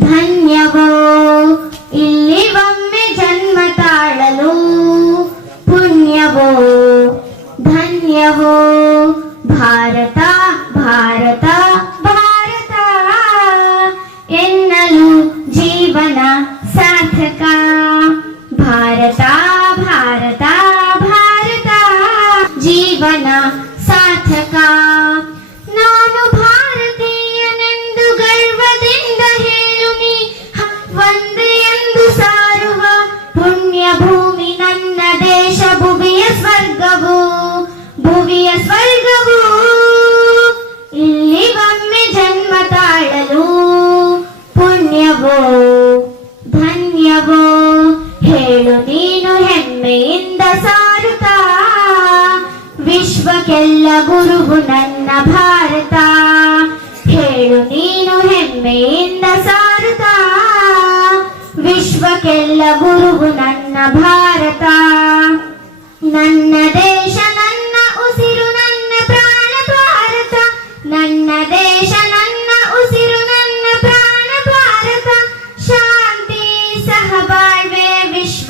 ಧನ್ಯವೋ ಇಲ್ಲಿ ಒಮ್ಮೆ ಜನ್ಮ ತಾಳಲು. ಪುಣ್ಯವೋ ಧನ್ಯವೋ ಭಾರತ ಭಾರತ ಭಾರತ. ಎನ್ನಲು ಜೀವನ ಸಾರ್ಥಕ. ಧನ್ಯವೋ. ಹೇಳು ನೀನು ಹೆಮ್ಮೆಯಿಂದ ಸಾರುತ್ತಾ. ವಿಶ್ವಕ್ಕೆಲ್ಲ ಗುರುವು ನನ್ನ ಭಾರತ. ಹೇಳು ನೀನು ಹೆಮ್ಮೆಯಿಂದ ಸಾರುತ್ತಾ. ವಿಶ್ವಕ್ಕೆಲ್ಲ ಗುರುವು ನನ್ನ ಭಾರತ. ನನ್ನ ದೇಶ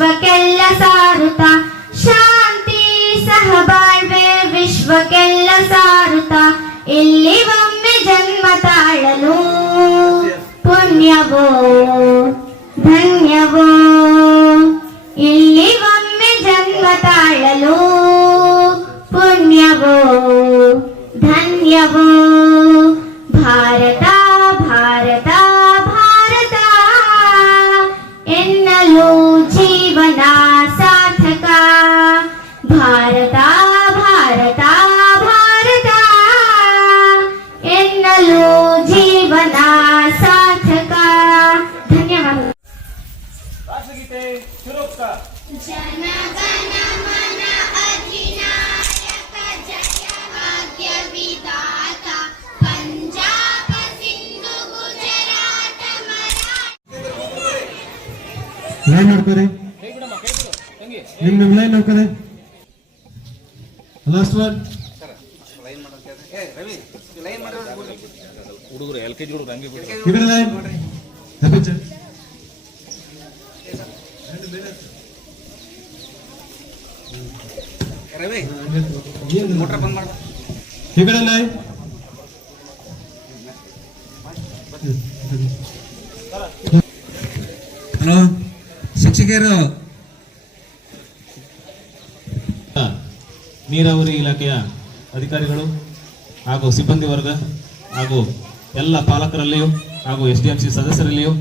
ವಿಶ್ವಕ್ಕೆಲ್ಲ ಸಾರುತ್ತ ಶಾಂತಿ ಸಹಬಾಳ್ವೆ ವಿಶ್ವಕ್ಕೆಲ್ಲ ಸಾರುತ್ತ ಇಲ್ಲಿ ಒಮ್ಮೆ ಜನ್ಮ ತಾಳಲು ಪುಣ್ಯವೋ, ಧನ್ಯವೋ. ಇಲ್ಲಿ ಒಮ್ಮೆ ಜನ್ಮ ತಾಳಲು ಪುಣ್ಯವೋ, ಧನ್ಯವೋ. ಭಾರತ ಭಾರತ ಭಾರತ ಎನ್ನಲು ಲೈನ್ ನೋಡ್ಕೊರಿ ನಿಮ್ ನಿಮ್ ಲೈನ್ ನೋಡ್ಕೊರಿ ಲಾಸ್ಟ್ ಒನ್ ಹುಡುಗರು ಎಲ್ ಕೆ ಜಿ ಹುಡುಗರು ಹಂಗೆ ಬಿಡ್ರಿ ಈ ಹಲೋ ಶಿಕ್ಷಕಿಯರು. ನೀರಾವರಿ ಇಲಾಖೆಯ ಅಧಿಕಾರಿಗಳು ಹಾಗೂ ಸಿಬ್ಬಂದಿ ವರ್ಗ ಹಾಗೂ ಎಲ್ಲ ಪಾಲಕರಲ್ಲಿಯೂ ಹಾಗೂ ಎಸ್ ಡಿ ಎಂ ಸಿ ಸದಸ್ಯರಲ್ಲಿಯೂ